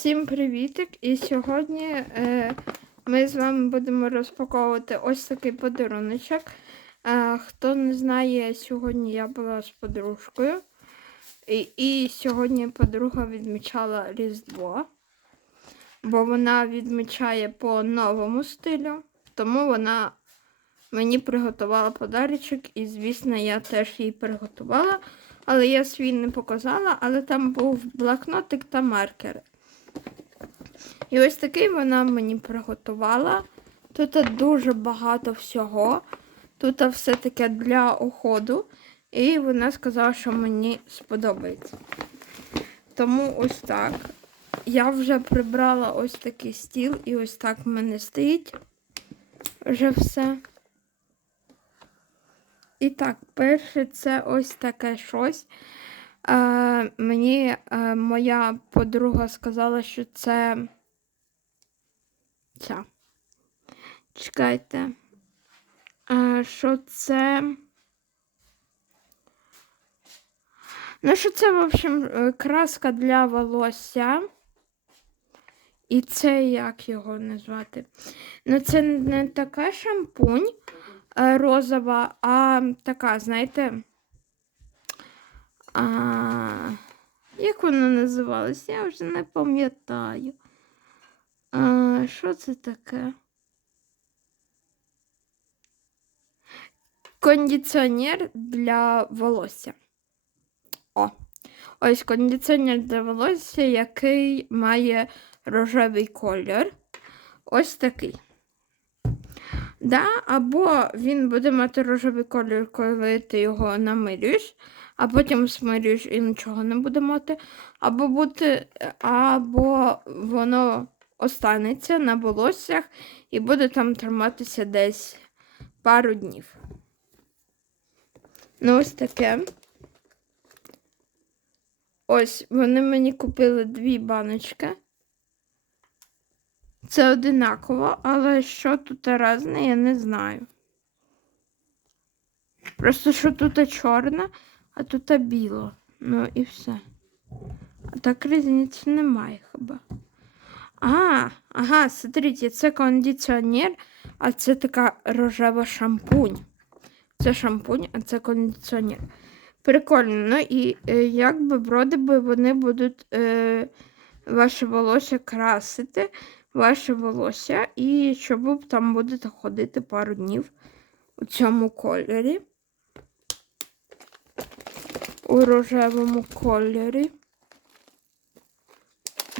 Всім привітик! І сьогодні е, ми з вами будемо розпаковувати ось такий подаруночок. Е, хто не знає, сьогодні я була з подружкою. І, і сьогодні подруга відмічала Різдво, бо вона відмічає по новому стилю, тому вона мені приготувала подарочок, і, звісно, я теж їй приготувала. Але я свій не показала, але там був блокнотик та маркер. І ось такий вона мені приготувала. Тут дуже багато всього. Тут все таке для уходу. І вона сказала, що мені сподобається. Тому ось так. Я вже прибрала ось такий стіл, і ось так в мене стоїть вже все. І так, перше, це ось таке щось. Е, мені е, моя подруга сказала, що це. Ця. Чекайте. Е, що це. Ну, що це, в общем, е, краска для волосся. І це як його назвати? Ну, це не така шампунь е, розова, а така, знаєте. А, як вона називалась? Я вже не пам'ятаю. А, Що це таке? Кондиціонер для волосся. О, ось кондиціонер для волосся, який має рожевий колір. Ось такий. Да, Або він буде мати рожевий колір, коли ти його намилюєш, а потім смирюєш і нічого не буде мати. Або бути, або воно останеться на волоссях і буде там триматися десь пару днів. Ну, ось таке. Ось вони мені купили дві баночки. Це одинаково, але що тут разне, я не знаю. Просто що тут чорне, а тут біло. Ну і все. А так різниці немає хіба. А, ага, смотрите, це кондиціонер, а це така рожева шампунь. Це шампунь, а це кондиціонер. Прикольно. Ну і е, якби вроде би вони будуть е, ваше волосся красити ваше волосся, і щоб ви там будете ходити пару днів у цьому кольорі. У рожевому кольорі.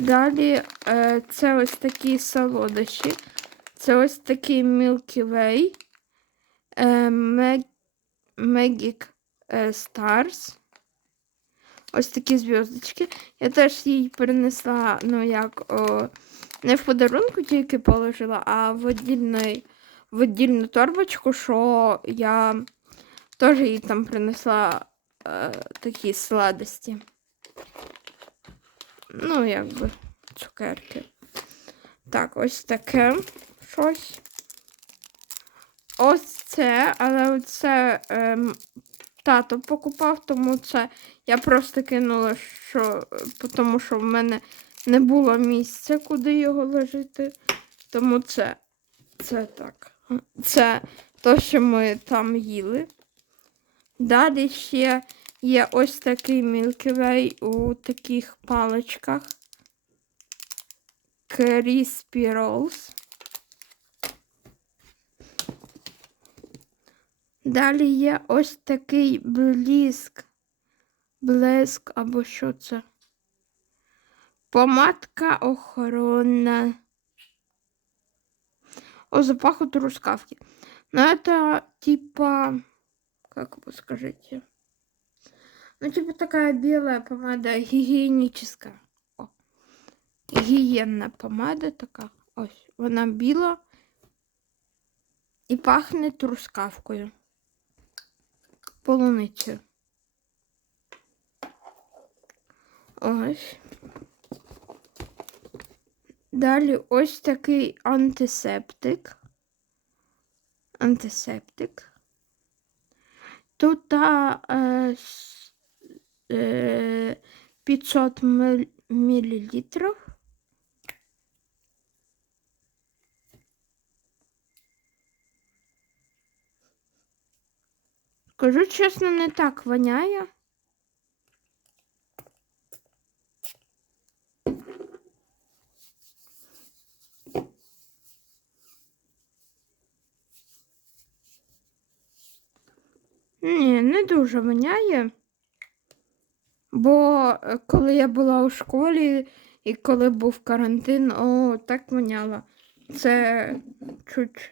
Далі е, це ось такі солодощі. Це ось такий Milky Way е, Magic е, Stars. Ось такі зв'язочки. Я теж їй принесла, ну як. О, не в подарунку тільки положила, а в отдільний, в отдільну торбочку, що я теж їй там принесла е, такі сладості. Ну, якби цукерки. Так, ось таке щось. Ось це, але це ем, тато покупав, тому це я просто кинула, що, тому що в мене не було місця, куди його лежити. Тому це це так. Це те, що ми там їли. Далі ще є ось такий Way у таких паличках. Crispy Rolls. Далі є ось такий блиск. Блеск або що це? Помадка охоронна. О, запаху трускавки. Ну, это типа, как вы скажите? Ну, типа такая белая помада гигиеническая. О. Гігієнна помада така. Ось. Вона біла і пахне трускавкою. Полуницею. Ось. Далі ось такий антисептик. Антисептик. Тут е, е, 500 мл. Кажу честно, не так воняє. Ні, не дуже воняє. Бо е, коли я була у школі і коли був карантин, о, так воняло. Це чуть,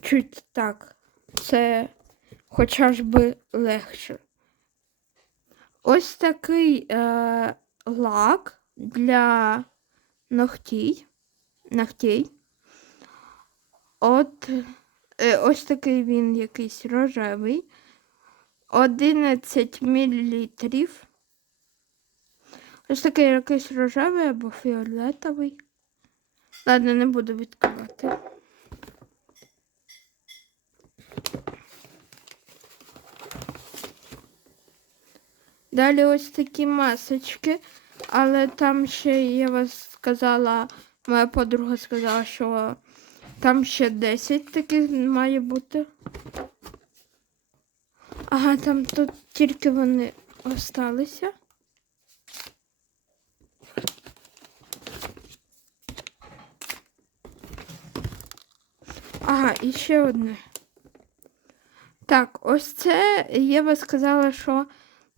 чуть так. Це хоча ж би легше. Ось такий е, лак для ногтій. ногтей. От е, ось такий він якийсь рожевий. 11 мл. Ось такий якийсь рожевий або фіолетовий. Ладно, не буду відкривати. Далі ось такі масочки, але там ще я вас сказала, моя подруга сказала, що там ще 10 таких має бути. Ага, там тут тільки вони осталися. Ага, і ще одне. Так, ось це Єва сказала, що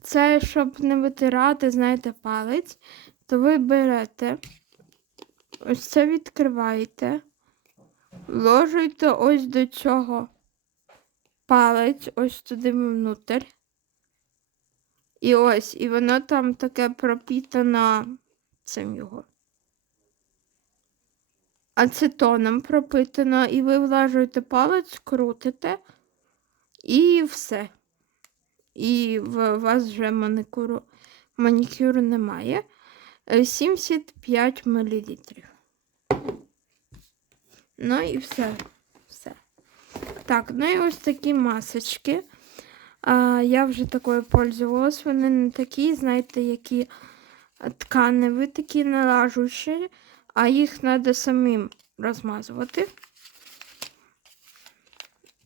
це щоб не витирати, знаєте, палець, то ви берете, ось це відкриваєте, вложуєте ось до цього палець, ось туди внутрь. І ось, і воно там таке пропітано цим його. Ацетоном пропитано, і ви влажуєте палець, крутите, і все. І в вас вже маникюру, манікюру немає. Е, 75 мл. Ну і все. все. Так, ну і ось такі масочки. А, я вже такою пользувалась. Вони не такі, знаєте, які тканеві, такі налажущі, а їх треба самим розмазувати.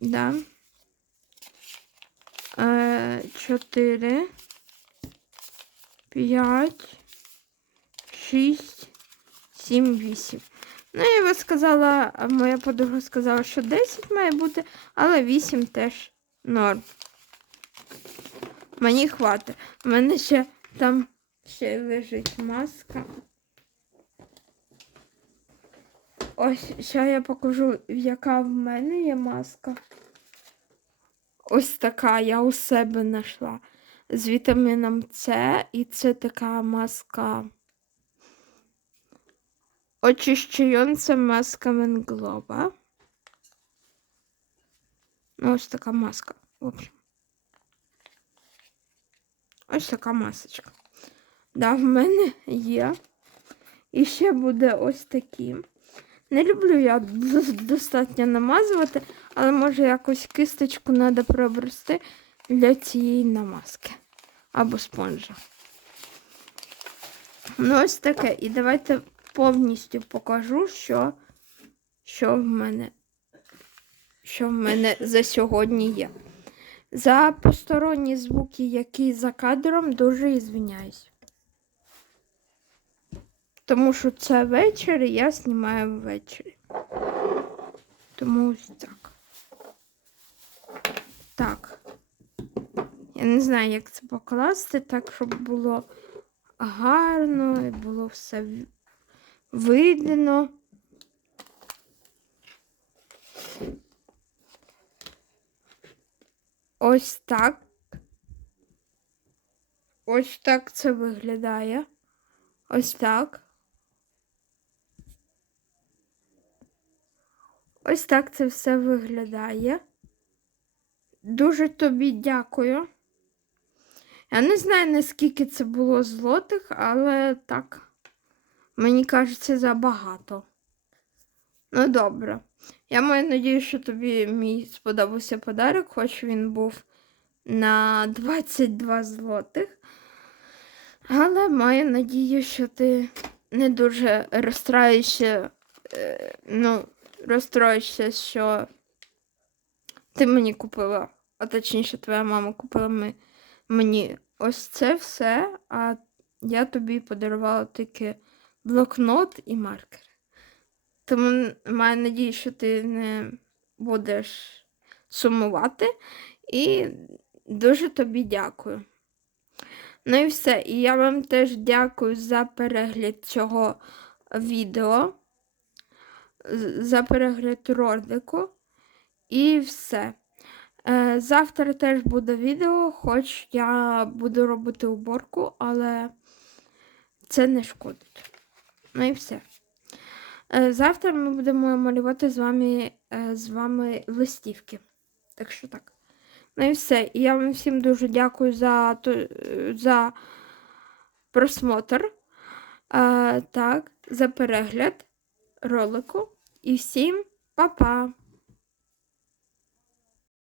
Да. Е, Чотири, п'ять, шість, сім, вісім. Ну, я би сказала, моя подруга сказала, що 10 має бути, але 8 теж норм. Мені хватить. У мене ще там ще лежить маска. Ось, ще я покажу, яка в мене є маска. Ось така я у себе знайшла. З вітаміном С, і це така маска. Очищająca маска Менглоба. Ну, ось така маска. В общем. Ось така масочка. Да, в мене є. І ще буде ось такі. Не люблю я достатньо намазувати, але може якусь кисточку треба пробрости для цієї намазки. Або спонжа. Ну, ось таке. І давайте повністю покажу, що, що в мене що в мене за сьогодні є. За посторонні звуки, які за кадром, дуже ізвиняюсь. Тому що це вечір, і я знімаю ввечері. Тому ось так. Так. Я не знаю, як це покласти, так, щоб було гарно і було все видно. Ось так. Ось так це виглядає. Ось так. Ось так це все виглядає. Дуже тобі дякую. Я не знаю, наскільки це було злотих, але так, мені кажеться, забагато. Ну, добре. Я маю надію, що тобі мій сподобався подарок, хоч він був на 22 злотих. Але маю надію, що ти не дуже розстроїшся, е, ну, розстроїшся, що ти мені купила а точніше, твоя мама купила мені ось це все, а я тобі подарувала тільки блокнот і маркер. Тому маю надію, що ти не будеш сумувати. І дуже тобі дякую. Ну і все. І я вам теж дякую за перегляд цього відео, за перегляд ролику. І все. Е, завтра теж буде відео, хоч я буду робити уборку, але це не шкодить. Ну і все. Е, завтра ми будемо малювати з вами, е, з вами листівки. Так що так. Ну і все. І я вам всім дуже дякую за, за просмотр. Так, за перегляд ролику. І всім па-па!